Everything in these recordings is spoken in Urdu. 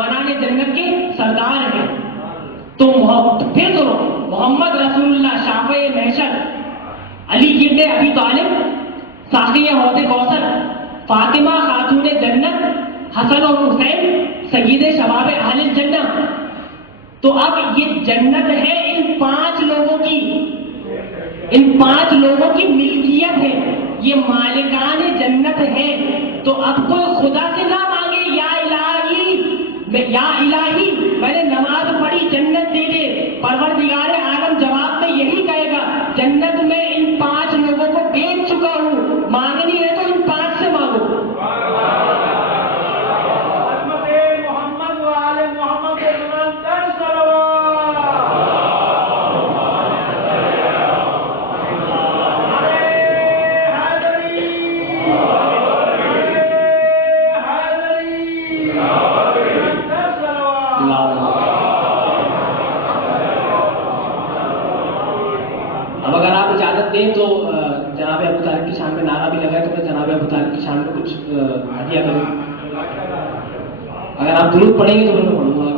دامنان جنت کے سردار ہیں. تو پھر سنو, محمد رسول اللہ شافع محشر, علی ابن ابی طالب ساقی حوض کوثر, فاطمہ خاتون جنت, حسن اور حسین سید شباب اہل الجنہ. تو اب یہ جنت ہے ان 5 لوگوں کی, ان 5 لوگوں کی ملکیت ہے, یہ مالکان جنت ہے. تو اب کوئی خدا سے نہ مانگے یا الہی میں نے نماز پڑھی جنت دے دے, پروردگار عالم جواب میں یہی کہے گا جنت میں ان 5 لوگوں کو بیچ چکا ہوں, مانگنی ہے تو ان 5 سے مانگو. اب اگر آپ اجازت دیں تو جناب ابو طالب کی شان میں نعرہ بھی لگائے تو میں جناب ابو طالب کی شان میں کچھ ہدیہ کروں. اگر آپ درود پڑھیں گے تو میں پڑھوں گا.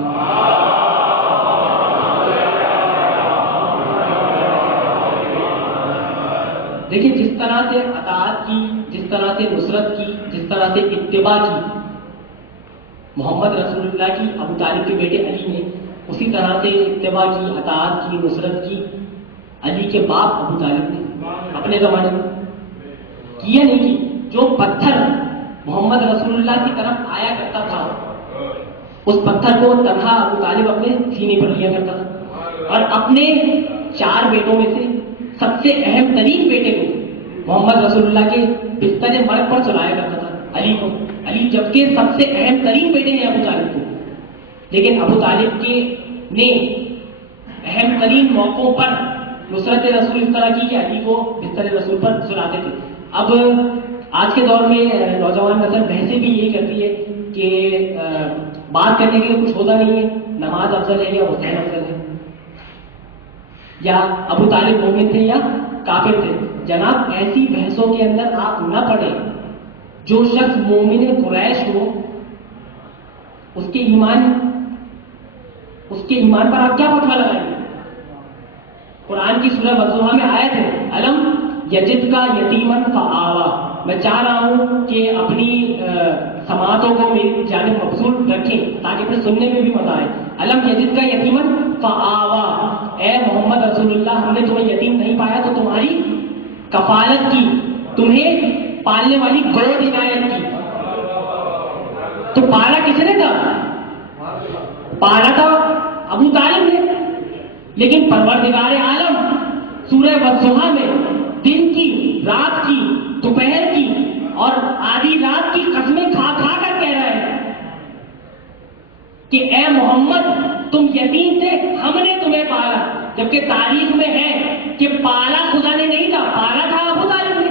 دیکھیے جس طرح سے اطاعت کی, جس طرح سے نصرت کی, جس طرح سے اتباع کی محمد رسول اللہ کی ابو طالب کے بیٹے علی نے, اسی طرح سے اتباع کی, اطاعت کی, نصرت کی علی کے باپ ابو طالب نے اپنے زمانے میں کی یا نہیں کی. جو پتھر محمد رسول اللہ کی طرف آیا کرتا تھا اس پتھر کو تنہا ابو طالب اپنے سینے پر لیا کرتا تھا, اور اپنے 4 بیٹوں میں سے سب سے اہم ترین بیٹے کو محمد رسول اللہ کے بستر مرگ پر سلایا کرتا تھا علی کو. علی جبکہ سب سے اہم ترین بیٹے ہیں ابو طالب کو, لیکن ابو طالب کے نے اہم ترین موقعوں پر نصرت رسول اس طرح کی کہ علی کو بستر رسول پر سلاتے تھے. اب آج کے دور میں نوجوان نسل بحثیں بھی یہی کرتی ہے کہ بات کرنے کے لیے کچھ ہوتا نہیں ہے, نماز افضل ہے یا حسین افضل ہے, یا ابو طالب مومن تھے یا کافر تھے. جناب ایسی بحثوں کے اندر آپ نہ پڑیں. جو شخص مومن قریش ہو اس کے ایمان پر آپ کیا فتویٰ لگائیں گے؟ قرآن کی سورہ والضحیٰ میں آیت ہے الم یجد کا یتیمن فآوا. میں چاہ رہا ہوں کہ اپنی سماعتوں کو میری جانب مبذول رکھیں تاکہ پھر سننے میں بھی مزہ آئے. الم یجد کا یتیمن فآوا, اے محمد رسول اللہ ہم نے تمہیں یتیم نہیں پایا تو تمہاری کفالت کی, تمہیں پالنے والی گود عنایت کی. تو پالا کس نے تھا؟ پالا تھا ابو طالب نے. لیکن پروردگار عالم سورہ والضحیٰ میں دن کی, رات کی, دوپہر کی اور آدھی رات کی قسمیں کھا کھا کر کہہ رہا ہے کہ اے محمد تم یتیم تھے, ہم نے تمہیں پالا. جبکہ تاریخ میں ہے کہ پالا خدا نے نہیں تھا, پالا تھا ابو طالب نے.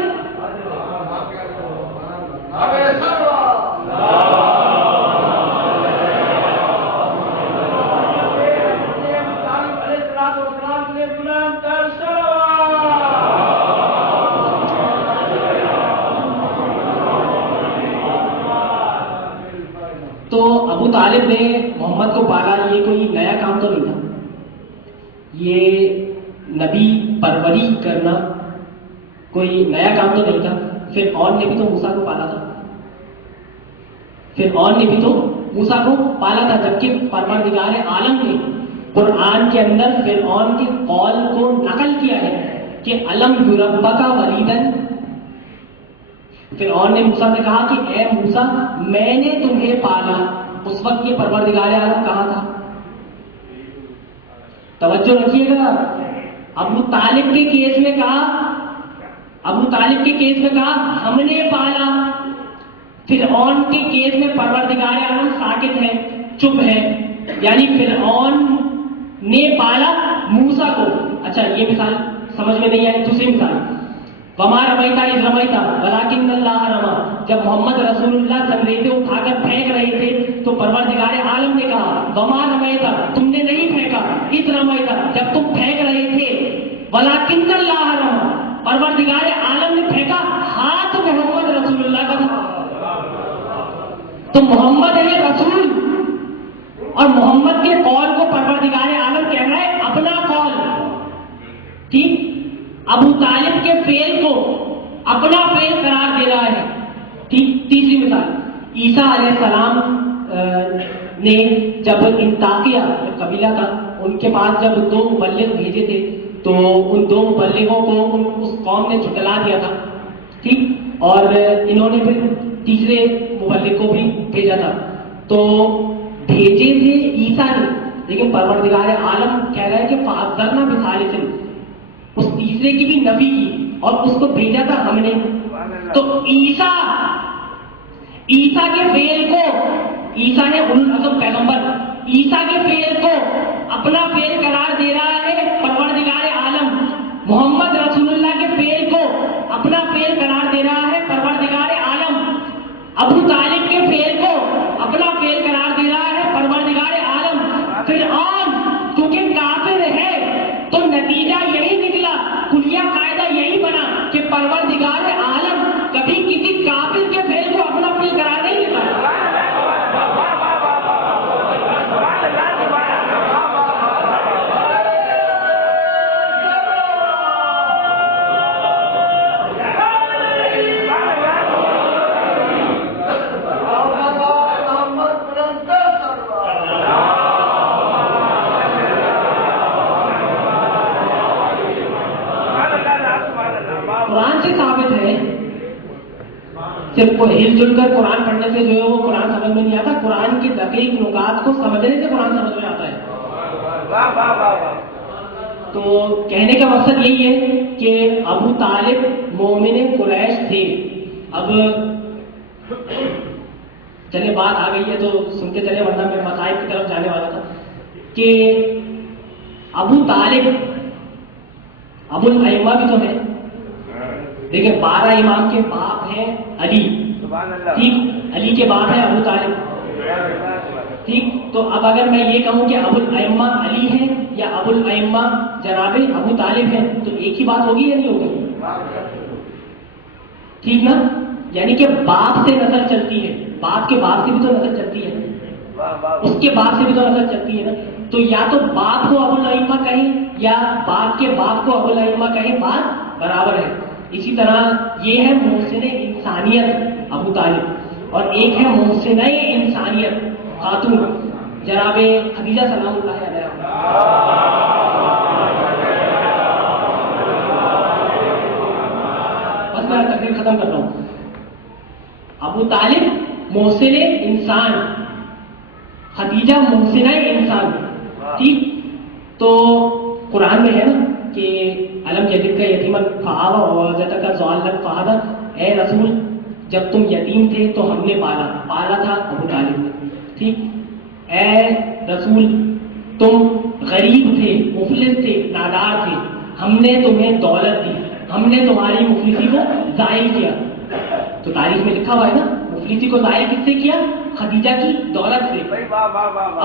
تو ابو طالب نے محمد کو پالا, یہ کوئی نیا کام تو نہیں تھا. یہ نبی پروری کرنا کوئی نیا کام تو نہیں تھا. فرعون نے بھی تو موسیٰ کو پالا تھا, فرعون نے بھی تو موسیٰ کو پالا تھا. جبکہ پروردگار عالم نے قرآن کے اندر فرعون کے قول کو نقل کیا ہے کہ الم یربک ولیدن. فرعون نے موسیٰ سے کہا کہ اے موسیٰ میں نے تمہیں پالا. اس وقت یہ پروردگار عالم کہاں تھا؟ توجہ رکھیے گا. ابو طالب کے کیس میں کہا ہم نے پالا. فرعون کے کیس میں پروردگار عالم ساکت ہے, چپ ہے. یعنی فرعون نے پالا موسیٰ کو. اچھا یہ مثال سمجھ میں نہیں آئی. دوسری مثال وما رمیتا اذ رمیتا ولکن اللہ رما. جب محمد رسول اللہ سنگریزے اٹھا کر پھینک رہے تھے تو پروردگار عالم نے کہا وما رمیتا تم نے نہیں پھینکا, اذ رمیتا جب تم پھینک رہے تھے, ولکن اللہ رما پروردگار عالم نے پھینکا, ہاتھ محمد رسول اللہ کا تھا. تو محمد ہے رسول, اور محمد کے قول کو پروردگار عالم کہہ رہا ہے اپنا قول. ٹھیک, ابو طالب کے فعل کو اپنا فعل قرار دے رہا ہے. ٹھیک. تیسری مثال, عیسیٰ علیہ السلام نے جب انطاکیہ قبیلہ تھا, ان کے پاس جب 2 مبلغ بھیجے تھے تو ان 2 مبلغوں کو اس قوم نے جھٹلا دیا تھا. ٹھیک, اور انہوں نے پھر تیسرے مبلغ کو بھی بھیجا تھا. تو بھیجے تھے عیسیٰ نے, لیکن پروردگار عالم کہہ رہا ہے کہ فَأَعْذَرْنَا بِثَالِثٍ, اس تیسرے کی بھی نفی کی اور اس کو بھیجا تھا ہم نے. تو عیسیٰ کے فعل کو, عیسیٰ نے اولوالعزم پیغمبر, عیسیٰ کے فعل کو اپنا فعل قرار دے رہا ہے پروردگار عالم. محمد رسول اللہ کے فعل کو اپنا فعل قرار دے رہا ہے پروردگار عالم. ابو طالب کے فعل کو اپنا فعل قرار دے رہا ہے پروردگار عالم. فرعون کیونکہ کافر ہے تو نتیجہ یہی نکلا, کلیہ قاعدہ یہی بنا کہ پروردگار عالم کبھی کسی کافر کے فعل کو اپنا فعل قرار نہیں دیتا. قرآن سے ثابت ہے, صرف ہل جل کر قرآن پڑھنے سے جو ہے وہ قرآن سمجھ میں نہیں آتا, قرآن کی دقیق نکات کو سمجھنے سے قرآن سمجھ میں آتا ہے. تو کہنے کا مقصد یہی ہے کہ ابو طالب مومن قریش تھے. اب چلے بات آ گئی ہے تو سنتے چلے, ورنہ میں مسائل کی طرف جانے والا تھا کہ ابو طالب ابو الائمہ بھی تو ہے, دیکھیں 12 امام کے باپ ہیں علی. ٹھیک, علی کے باپ ہے ابو طالب. ٹھیک, تو اب اگر میں یہ کہوں کہ ابو الائمہ علی ہیں یا ابو الائمہ جناب ابو طالب ہیں تو ایک ہی بات ہوگی یا نہیں ہوگی؟ ٹھیک نا, یعنی کہ باپ سے نسل چلتی ہے, باپ کے باپ سے بھی تو نسل چلتی ہے, اس کے باپ سے بھی تو نسل چلتی ہے نا. تو یا تو باپ کو ابو الائمہ کہیں یا باپ کے باپ کو ابو الائمہ کہیں, بات برابر ہے. اسی طرح یہ ہے محسن انسانیت ابو طالب, اور ایک ہے محسنہ انسانیت خاتون جناب خدیجہ سلام اللہ علیہ. بس میں تقریر ختم کر رہا ہوں. ابو طالب محسن انسان, خدیجہ محسنہ انسان. ٹھیک, تو قرآن میں ہے نا کہ علم یتیم کا یتیمن فآویٰ ووجدک کا ضالًا فہدیٰ, اے رسول جب تم یتیم تھے تو ہم نے پالا تھا ابو طالب نے. ٹھیک, اے رسول تم غریب تھے, مفلس تھے, نادار تھے, ہم نے تمہیں دولت دی, ہم نے تمہاری مفلسی کو ظاہر کیا. تو تاریخ میں لکھا ہوا ہے نا, مفلسی کو ظاہر کس سے کیا؟ خدیجہ کی دولت سے.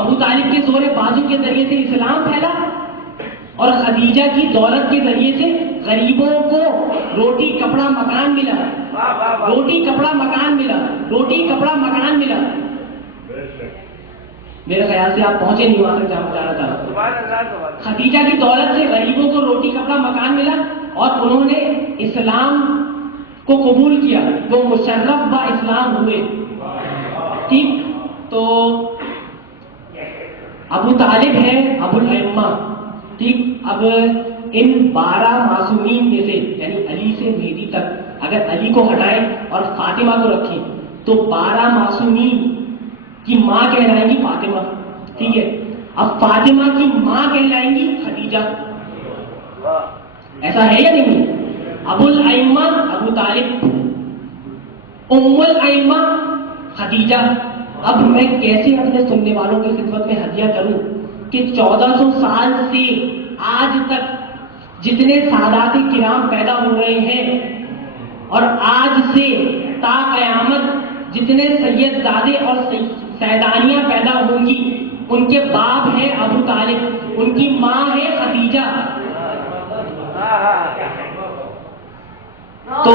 ابو طالب کے زور بازو کے ذریعے سے اسلام پھیلا اور خدیجہ کی دولت کے ذریعے سے غریبوں کو روٹی کپڑا مکان ملا, روٹی کپڑا مکان ملا, روٹی کپڑا مکان ملا. میرے خیال سے آپ پہنچے نہیں وہاں تک جہاں جانا تھا. خدیجہ کی دولت سے غریبوں کو روٹی کپڑا مکان ملا اور انہوں نے اسلام کو قبول کیا, وہ مشرف با اسلام ہوئے. ٹھیک, تو ابو طالب ہے ابو الائمہ. ٹھیک, اب ان 12 معصومین میں سے یعنی علی سے مہدی تک اگر علی کو ہٹائیں اور فاطمہ کو رکھیں تو 12 معصومین کی ماں کہلائیں گی فاطمہ. ٹھیک ہے, اب فاطمہ کی ماں کہلائیں گی خدیجہ. ایسا ہے یا نہیں؟ ابو الائمہ ابو طالب, ام الائمہ خدیجہ. اب میں کیسے اپنے سننے والوں کی خدمت میں ہدیہ کروں کہ 1400 سال سے آج تک جتنے سادات کرام پیدا ہو رہے ہیں اور آج سے تا قیامت جتنے سید زادے اور سیدانیاں پیدا ہوں گی ان کے باپ ہے ابو طالب, ان کی ماں ہے خدیجہ. تو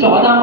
14